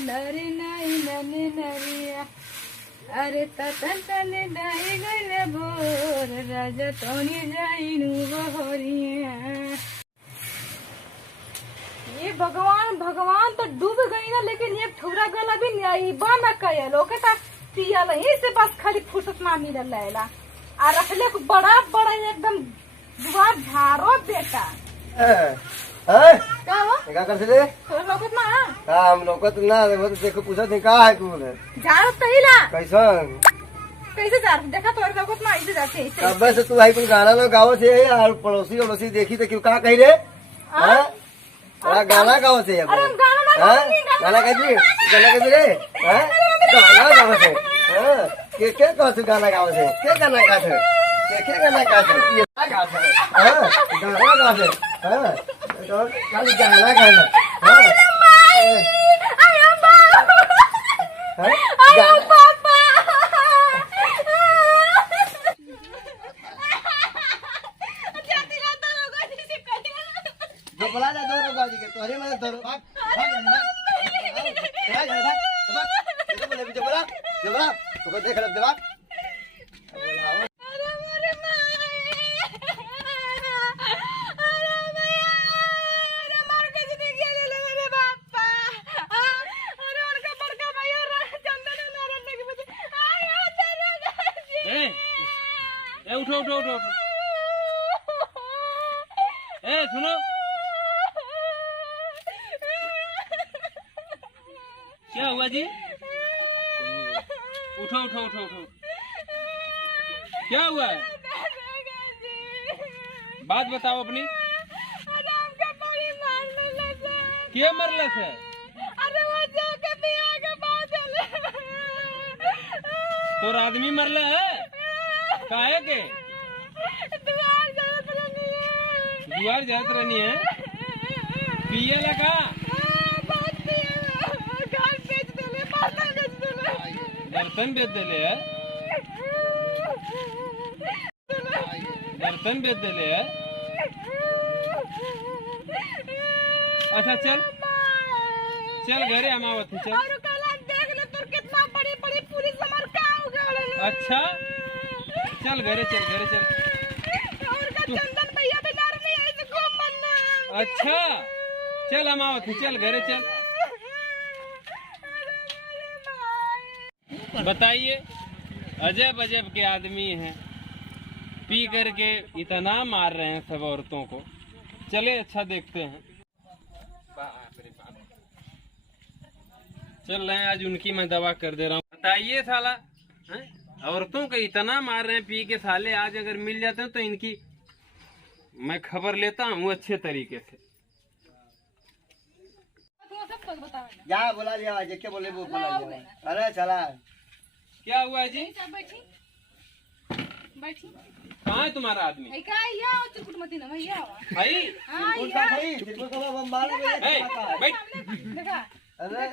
नरी नाई ननी नरिया अरे ततन तने डाई गले बोर राजा तोनी जाइनु बहरिया। ये भगवान भगवान तो डूब गई ना, लेकिन एक ठुरा गला भी नहीं आई बना कयल ओके ता पिया नहीं से बस खाली फुर्सत ना मिलल लैला आ रखले को बड़ा बड़ा एकदम दुआर झाड़ो बेटा। का हो क्या कर ले तो लोगत ना हम लोगत ना देखो पूछा थे का है तू झाड़ तहिला कैसन कैसे जा देखा तो लोगत ना ऐसे जाते ऐसे कब से तू भाई कुछ गाना लो गाओ से और पड़ोसी देखी तो क्यों का कही रे हां गाना गाओ से अरे हम गाना ना गाना कैसे रे हां गाना गाओ से के कह से गाना गाओ से के गाना गा से के गाना गा से ये गा से गाना गा से तो खाली गाना गाना आयो पापा जो बोला जा दो गाजी के तोरे में धरो भाग बोले जो बोला तो देख ले भाग उठो उठो उठो ए सुनो क्या हुआ जी? उठो उठो उठो उठो क्या हुआ है? बात बताओ अपनी। क्या मरलस है? तोर आदमी मरले है काहे के? दुआर जात रहनी है पिए लगा बर्तन बेच देले है बर्तन बेच देले है। अच्छा चल चल घरे हम आवत चल। अच्छा चल घरे चल अच्छा चल हम आवत चल घरे चल। बताइए अजब अजब के आदमी हैं, पी करके इतना मार रहे हैं सब औरतों को। चले अच्छा देखते हैं। चल रहे हैं आज उनकी मैं दवा कर दे रहा हूँ। बताइए साला हैं? औरतों को इतना मार रहे हैं पी के साले। आज अगर मिल जाते हैं तो इनकी मैं खबर लेता हूँ अच्छे तरीके से। जा बोला लिया जे के बोले वो बोला लिया। अरे चला क्या हुआ जी? बैठी कहाँ है तुम्हारा आदमी? है का या चिरकुट मत ना भैया भाई कौन सा भाई चिरकुट को हम मार गए बैठ। देखा अरे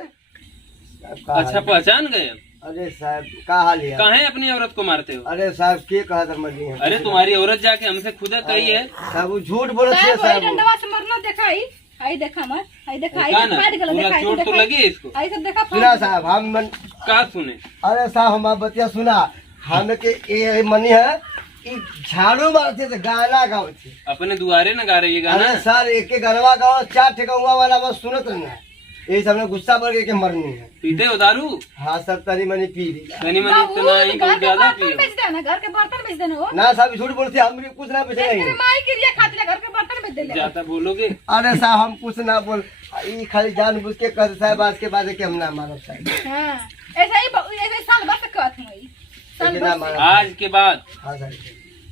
अच्छा पहचान गए? अरे साहब का हाल है? कहाँ है अपनी औरत को मारते हो? अरे साहब के कहा था मर्जी है? अरे तुम्हारी औरत जाके हमसे खुदा कही है साहब वो झूठ बोल रहे साहब साहब। डंडवा से मरना देखा ही आई देखा मत आई देखा आई ना फाड़ गला पूरा देखा चोट तो लगी है इसको। आई सब देखा सुना साहब हम का सुने? अरे साहब हमारा बतिया सुना हम के ये मनी है ई झाड़ू मारते थे गाना गाओ थे अपने दुआरे न गा रही है गाना। अरे सर एक के गनवा गाओ 4 ठेका वाला बस सुनत रहना है। ये सबने गुस्सा बढ़ के मरनी है। पीते हो दारू? हाँ सब तनी मनी पी ली। तनी मनी इतना ही कुछ ज्यादा पियो। बेच देना घर के बर्तन बेच देना हो ना साहब झूठ बोलते हम भी कुछ ना बेचे तेरे नहीं। माई के लिए खातिर घर के बर्तन बेच देले ज्यादा बोलोगे? अरे साहब हम कुछ ना बोल ई खाली जान बुझ के कर साहब आज के बाद के हम ना मानो साहब। हां ऐसे साल भर से कहत हूं साल भर आज के बाद हाँ साहब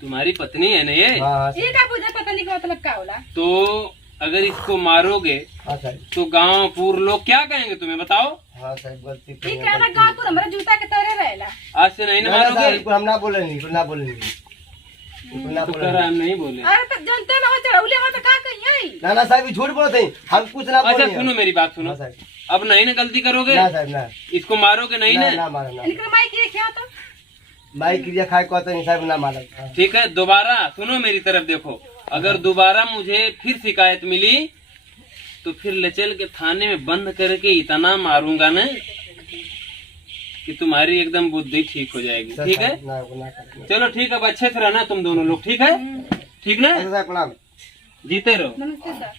तुम्हारी पत्नी है ना ये? हाँ ये का पूजा पता नहीं का मतलब का होला। तो अगर इसको मारोगे हाँ साहब तो गांव पूर्व लोग क्या कहेंगे तुम्हें बताओ? हाँ साहब गलती ठीक है ना गांव पूरा हमारा जूता के तरह रहेला। आज से नहीं ना मारोगे? हम ना बोलेंगे ना बोलेंगे तो कह रहा हम नहीं बोले। अरे तो जनते ना हो चढ़ौले हो तो का कहिए? ना साहब झूठ बोलते हैं हम कुछ ना अच्छा बोलेंगे। सुनो मेरी बात सुनो। हाँ साहब अब नहीं ना गलती करोगे? ना साहब ना इसको मारोगे नहीं ना ना? ना मारना इनकर माई के क्या तो भाई क्रिया खाए कहते नहीं साहब ना मारना। ठीक है दोबारा सुनो मेरी तरफ देखो। अगर दोबारा मुझे फिर शिकायत मिली तो फिर ले चल के थाने में बंद करके इतना मारूंगा ना कि तुम्हारी एकदम बुद्धि ठीक हो जाएगी। ठीक है, चलो ठीक है, अब अच्छे से रहना तुम दोनों लोग। ठीक है, ठीक ना, प्रणाम। जीते रहो। नमस्ते सर।